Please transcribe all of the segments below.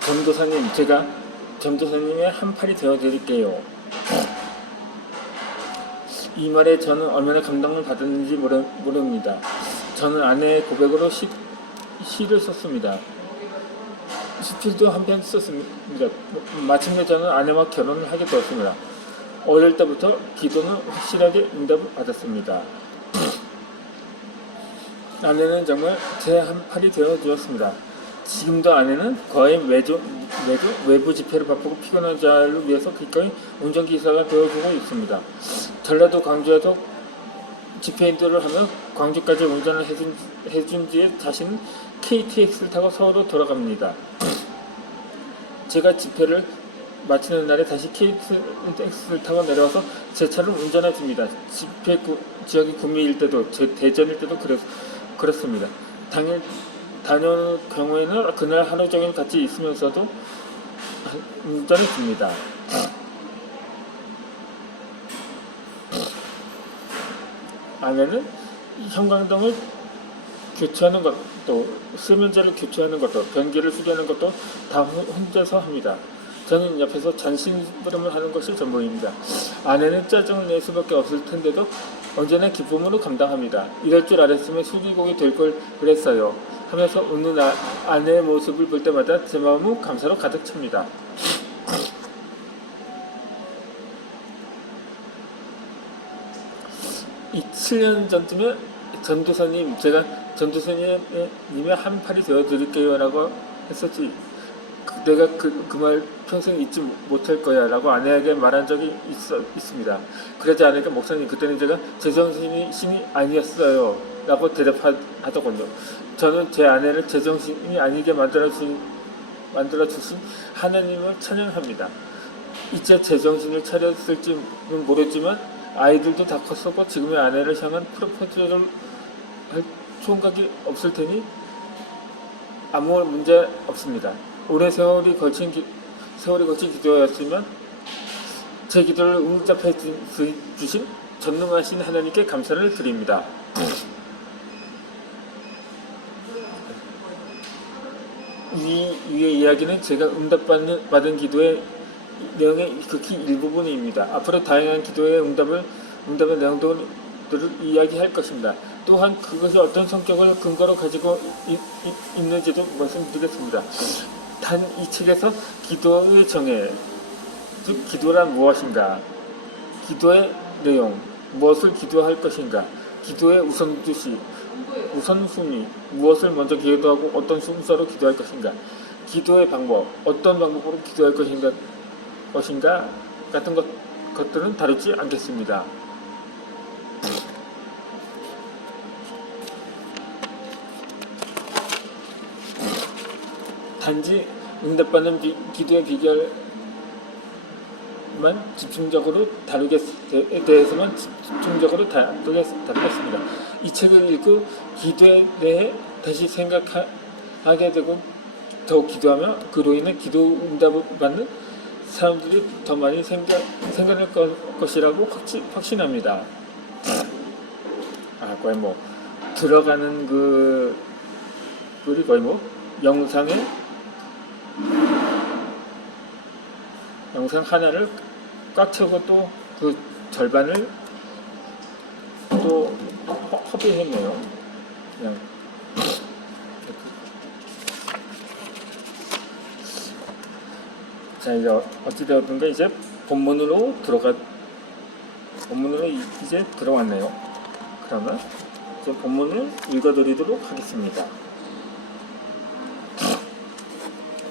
전도사님, 제가 전도사님의 한 팔이 되어드릴게요. 이 말에 저는 얼마나 감동을 받았는지 모릅니다. 저는 아내의 고백으로 시를 썼습니다. 시필도 한 편 썼습니다. 마침내 저는 아내와 결혼을 하게 되었습니다. 어릴 때부터 기도는 확실하게 응답을 받았습니다. 아내는 정말 제 한 팔이 되어주었습니다. 지금도 아내는 거의 매주 외부 집회를 바쁘고 피곤한 자를 위해서 기꺼이 운전기사가 되어주고 있습니다. 전라도 광주에서 집회인들을 하며 광주까지 운전을 해준 뒤에 자신은 KTX를 타고 서울로 돌아갑니다. 제가 집회를 마치는 날에 다시 KTX를 타고 내려와서 제 차를 운전해 줍니다. 집회 지역이 구미일 때도 대전일 때도 그렇습니다. 당일 다녀오는 경우에는 그날 하루 종일 같이 있으면서도 운전해 줍니다. 아내는 형광등을 교체하는 것도, 세면제를 교체하는 것도, 변기를 수리하는 것도 다 혼자서 합니다. 저는 옆에서 잔심부름을 하는 것이 전부입니다. 아내는 짜증을 낼 수밖에 없을 텐데도 언제나 기쁨으로 감당합니다. 이럴 줄 알았으면 수기공이 될 걸 그랬어요 하면서 웃는 아내의 모습을 볼 때마다 제 마음은 감사로 가득 찹니다. 이 7년 전쯤에 전도사님, 제가 전도사님의 한 팔이 되어드릴게요 라고 했었지. 내가 그 말 평생 잊지 못할 거야 라고 아내에게 말한 적이 있습니다. 그러지 않으니까 목사님, 그때는 제가 제정신이 아니었어요 라고 대답하더군요. 저는 제 아내를 제정신이 아니게 만들어주신 하나님을 찬양합니다. 이제 제정신을 차렸을지는 모르지만 아이들도 다 컸었고 지금의 아내를 향한 프로포즈를 할 총각이 없을 테니 아무 문제 없습니다. 오랜 세월이 걸친 기도였지만 제 기도를 응답해 주신 전능하신 하나님께 감사를 드립니다. 위의 이야기는 제가 응답받은 기도의 내용의 극히 일부분입니다. 앞으로 다양한 기도의 응답의 내용들을 이야기할 것입니다. 또한 그것이 어떤 성격을 근거로 가지고 있는지도 말씀드리겠습니다. 단 이 책에서 기도의 정의, 즉 기도란 무엇인가, 기도의 내용, 무엇을 기도할 것인가, 기도의 우선순위, 무엇을 먼저 기도하고 어떤 순서로 기도할 것인가, 기도의 방법, 어떤 방법으로 기도할 것인가 같은 것들은 다루지 않겠습니다. 단지 응답받는 기도의 비결만 집중적으로 대해서만 집중적으로 다루겠습니다. 이 책을 읽고 기도에 대해 다시 생각하게 되고 더욱 기도하며 그로 인해 기도 응답을 받는 사람들이 더 많이 생겨날 것이라고 확신합니다. 거의 들어가는 글이 거의 영상 하나를 꽉 채우고 또 그 절반을 또 허비했네요. 그냥 자, 이제 어찌되었든가 이제 본문으로 이제 들어왔네요. 그러면 이제 본문을 읽어드리도록 하겠습니다.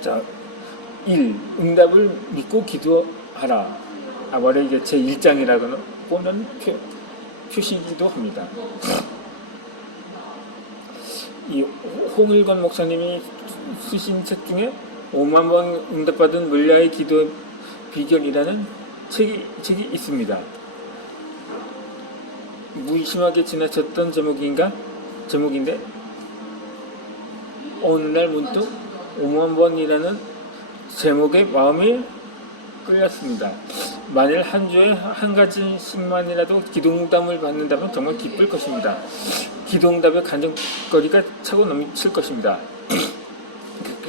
자, 1. 응답을 믿고 기도하라. 원래 이게 제 1장이라고는 표시기도 합니다. 이 홍일건 목사님이 쓰신 책 중에 5만 번 응답받은 물리아의 기도 비결이라는 책이 있습니다. 무의심하게 지나쳤던 제목인데 오늘날 문득 5만 번이라는 제목에 마음이 끌렸습니다. 만일 한 주에 한 가지씩만이라도 기도응답을 받는다면 정말 기쁠 것입니다. 기도응답의 간증거리가 차고 넘칠 것입니다.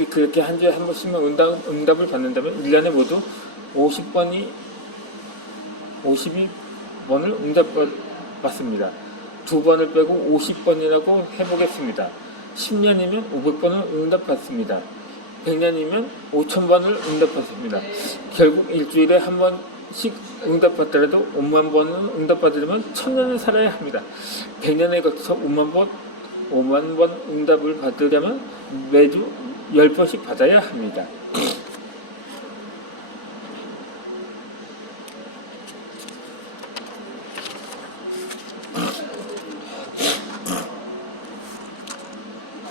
그렇게 한 주에 한 번씩만 응답을 받는다면 1년에 모두 52번을 응답받습니다. 2번을 빼고 50번이라고 해보겠습니다. 10년이면 500번을 응답받습니다. 100년이면 5000번을 응답받습니다. 결국 일주일에 한 번씩 응답받더라도 5만 번을 응답받으려면 1000년을 살아야 합니다. 100년에 걸쳐서 5만 번 응답을 받으려면 매주 10번씩 받아야 합니다.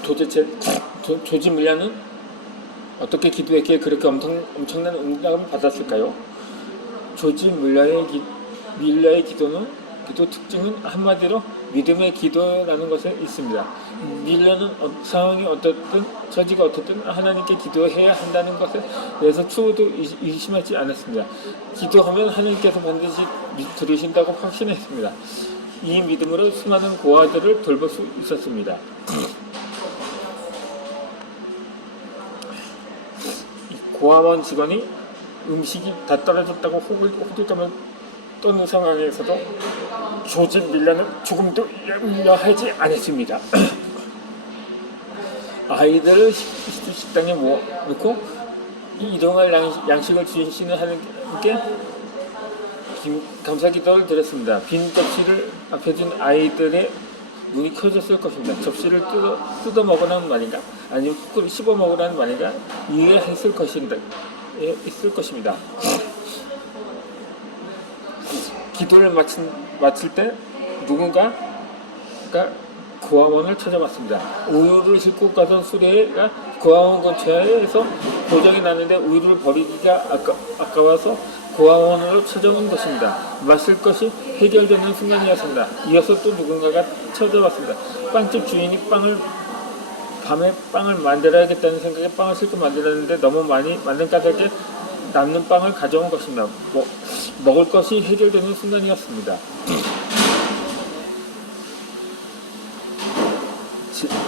도대체 조지 밀러는 어떻게 기도했기에 그렇게 엄청난 응답을 받았을까요? 조지 밀러의 기도 특징은 한마디로 믿음의 기도라는 것에 있습니다. 밀러는 상황이 어떻든 처지가 어떻든 하나님께 기도해야 한다는 것에 대해서 추호도 의심하지 않았습니다. 기도하면 하나님께서 반드시 들으신다고 확신했습니다. 이 믿음으로 수많은 고아들을 돌볼 수 있었습니다. 고아원 직원이 음식이 다 떨어졌다고 호들갑을 떠는 상황에서도 조지 밀러는 조금도 염려하지 않았습니다. 아이들을 식당에 모아놓고 일용할 양식을 주시는 하나님께 감사기도를 드렸습니다. 빈 접시를 앞에 둔 아이들의 눈이 커졌을 것입니다. 접시를 뜯어 먹으라는 말인가? 아니면 흙을 씹어 먹으라는 말인가? 이해했을 것입니다. 기도를 마칠 때 누군가가 고아원을 찾아왔습니다. 우유를 싣고 가던 수레가 고아원 근처에서 고장이 났는데 우유를 버리기가 아까워서 고아원으로 찾아온 것입니다. 마실 것이 해결되는 순간이었습니다. 이어서 또 누군가가 찾아왔습니다. 빵집 주인이 밤에 빵을 만들어야겠다는 생각에 빵을 실컷 만들었는데 너무 많이 만든 까닭에 남는 빵을 가져온 것입니다. 먹을 것이 해결되는 순간이었습니다.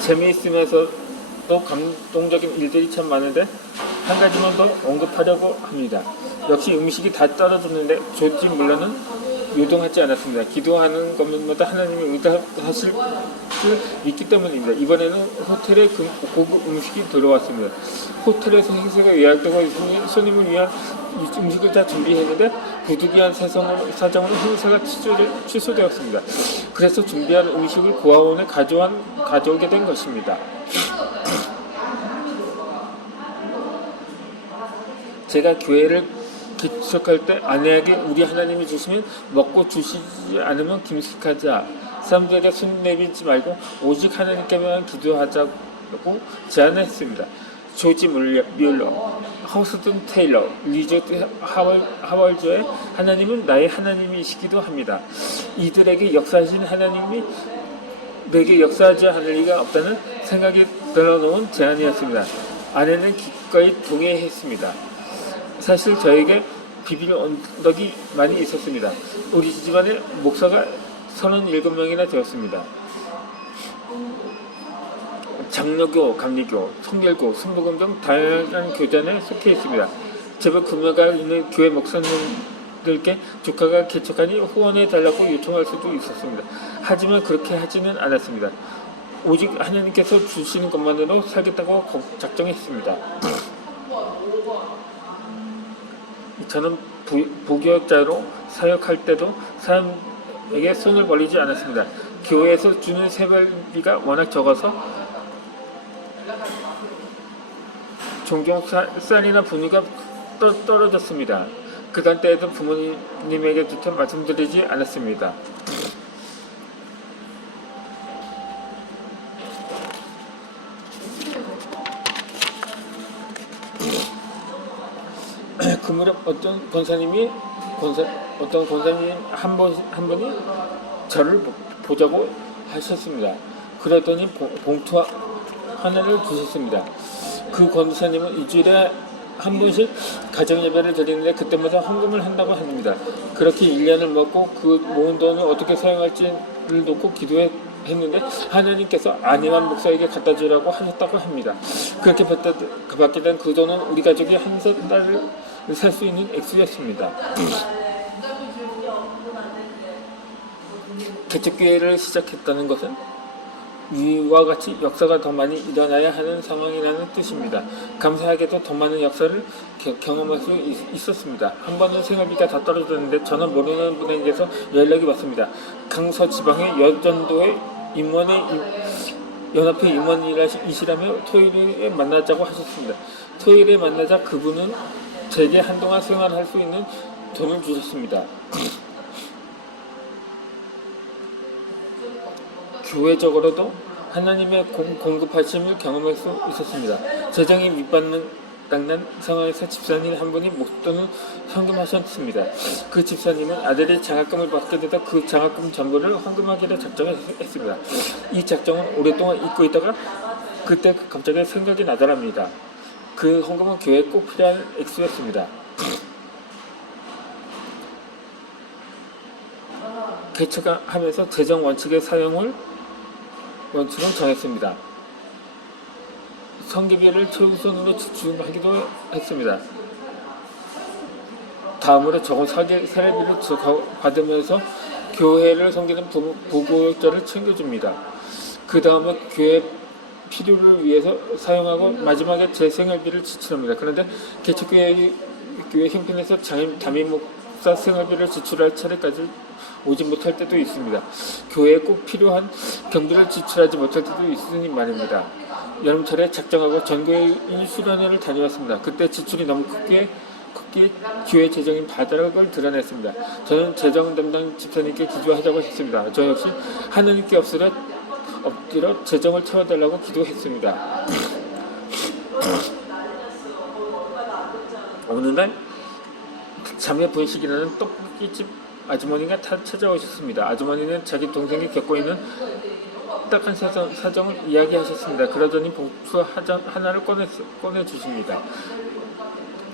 재미있으면서도 감동적인 일들이 참 많은데 한 가지만 더 언급하려고 합니다. 역시 음식이 다 떨어졌는데 조지 밀러는 요동하지 않았습니다. 기도하는 것마다 하나님이 응답하실 줄 믿기 때문입니다. 이번에는 호텔에 고급 음식이 들어왔습니다. 호텔에서 행사가 예약되고 있으니 손님을 위한 음식을 다 준비했는데 부득이한 사정으로 행사가 취소되었습니다. 그래서 준비한 음식을 고아원에 가져오게 된 것입니다. 제가 교회를 기척할 때 아내에게 우리 하나님이 주시면 먹고 주시지 않으면 김식하자. 사람들에게 손 내밀지 말고 오직 하나님께만 기도하자고 제안했습니다. 조지 뮬러, 허스든 테일러, 리조트 하월저의 하나님은 나의 하나님이시기도 합니다. 이들에게 역사하신 하나님이 내게 역사하지 않을 리가 없다는 생각이 들어놓은 제안이었습니다. 아내는 기꺼이 동의했습니다. 사실 저에게 비빌 언덕이 많이 있었습니다. 우리 집안에 목사가 37명이나 되었습니다. 장로교, 감리교, 성결교, 순복음 등 다양한 교단에 속해 있습니다. 제법 금여가 있는 교회 목사님들께 조카가 개척하니 후원해 달라고 요청할 수도 있었습니다. 하지만 그렇게 하지는 않았습니다. 오직 하나님께서 주시는 것만으로 살겠다고 작정했습니다. 저는 부교역자로 사역할 때도 사람에게 손을 벌리지 않았습니다. 교회에서 주는 세발비가 워낙 적어서 종종 쌀이나 분유가 떨어졌습니다. 그단 때에도 부모님에게조차 말씀드리지 않았습니다. 그 무렵 어떤 권사님 한 분이 저를 보자고 하셨습니다. 그러더니 봉투 하나를 주셨습니다. 그 권사님은 일주일에 한 번씩 가정예배를 드리는데 그때마다 헌금을 한다고 합니다. 그렇게 1년을 먹고 그 모은 돈을 어떻게 사용할지를 놓고 기도했던 했는데 하나님께서 아니란 목사에게 갖다 주라고 하셨다고 합니다. 그렇게 받게 된 그 돈은 우리 가족이 한 달을 살 수 있는 액수였습니다. 개척교회를 시작했다는 것은 위와 같이 역사가 더 많이 일어나야 하는 상황이라는 뜻입니다. 감사하게도 더 많은 역사를 경험할 수 있었습니다. 한 번은 생활비가 다 떨어졌는데 저는 모르는 분에게서 연락이 왔습니다. 강서 지방의 여전도의 연합회 임원이시라며 토요일에 만나자고 하셨습니다. 토요일에 만나자 그분은 제게 한동안 생활할 수 있는 돈을 주셨습니다. 교회적으로도 하나님의 공급하심을 경험할 수 있었습니다. 재정이 밑바닥난 상황에서 집사님 한 분이 목돈을 헌금하셨습니다. 그 집사님은 아들이 장학금을 받게 되다 그 장학금 전부를 헌금하기로 작정했습니다. 이 작정은 오랫동안 잊고 있다가 그때 갑자기 생각이 나더랍니다. 그 헌금은 교회에 꼭 필요한 액수였습니다. 개척하면서 재정 원칙을 정했습니다. 성기비를 최우선으로 지출하기도 했습니다. 다음으로 적은 사례비를 받으면서 교회를 섬기는 부교육자를 챙겨줍니다. 그 다음에 교회 필요를 위해서 사용하고 마지막에 제 생활비를 지출합니다. 그런데 개척교회 형편에서 담임 목사 생활비를 지출할 차례까지 오지 못할 때도 있습니다. 교회에 꼭 필요한 경비를 지출하지 못할 때도 있으니 말입니다. 여름철에 작정하고 전교회 수련회를 다녀왔습니다. 그때 지출이 너무 크게 교회 재정인 바닥을 드러냈습니다. 저는 재정 담당 집사님께 기도하자고 했습니다. 저 역시 하나님께 엎드려 재정을 채워달라고 기도했습니다. 어느 날 자매 분식이라는 떡볶이집 아주머니가 찾아오셨습니다. 아주머니는 자기 동생이 겪고 있는 딱한 사정을 이야기하셨습니다. 그러더니 봉투 하나를 꺼내주십니다.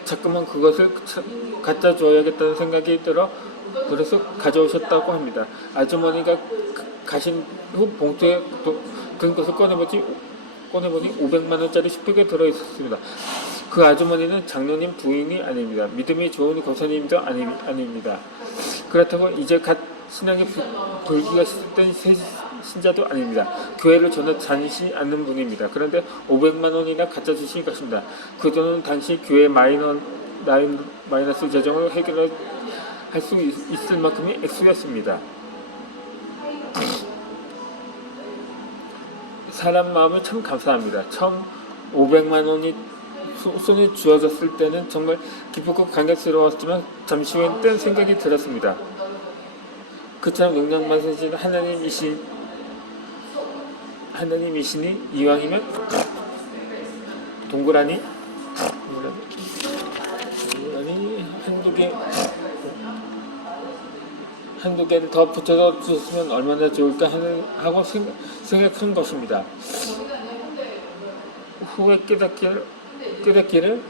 자꾸만 그것을 갖다 줘야겠다는 생각이 그래서 가져오셨다고 합니다. 아주머니가 가신 후 봉투에 든 것을 꺼내보니 500만 원짜리 슈팩에 들어있었습니다. 그 아주머니는 장로님 부인이 아닙니다. 믿음이 좋은 권사님도 아닙니다. 그렇다고 이제 갓 신앙에 불기가 시작된 신자도 아닙니다. 교회를 전혀 다니지 않는 분입니다. 그런데 500만 원이나 갖다 주신 것입니다. 그 돈은 당시 교회 마이너스 재정을 해결할 수 있을 만큼의 액수였습니다. 사람 마음을 참 감사합니다. 처음 500만 원이 손에 쥐어졌을 때는 정말 기쁘고 감격스러웠지만 잠시 후엔 딴 생각이 들었습니다. 그처럼 영양 많으신 하나님이시니 이왕이면 동그라니 한두 개를 더 붙여서 주셨으면 얼마나 좋을까 하고 생각한 것입니다. 후에 깨닫기를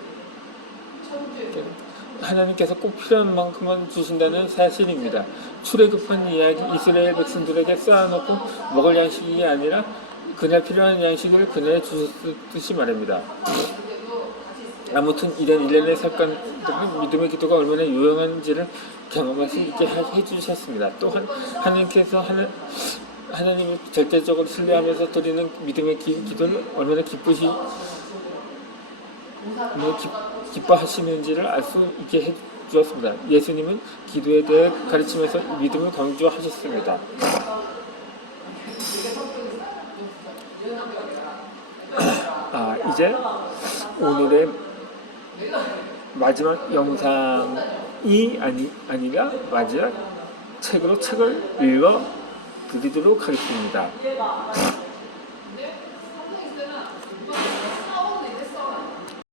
하나님께서 꼭 필요한 만큼만 주신다는 사실입니다. 출애굽한 이야기 이스라엘 백성들에게 쌓아놓고 먹을 양식이 아니라 그날 필요한 양식을 그날에 주셨듯이 말입니다. 아무튼 이런 일련의 사건들은 믿음의 기도가 얼마나 유용한지를 경험할 수 있게 해주셨습니다. 또한 하나님께서 하나님을 절대적으로 신뢰하면서 드리는 믿음의 기도를 얼마나 기뻐하시는지를 알 수 있게 해주었습니다. 예수님은 기도에 대해 가르치면서 믿음을 강조하셨습니다. 이제 오늘의 마지막 영상이 아니라 마지막 책을 읽어 드리도록 하겠습니다.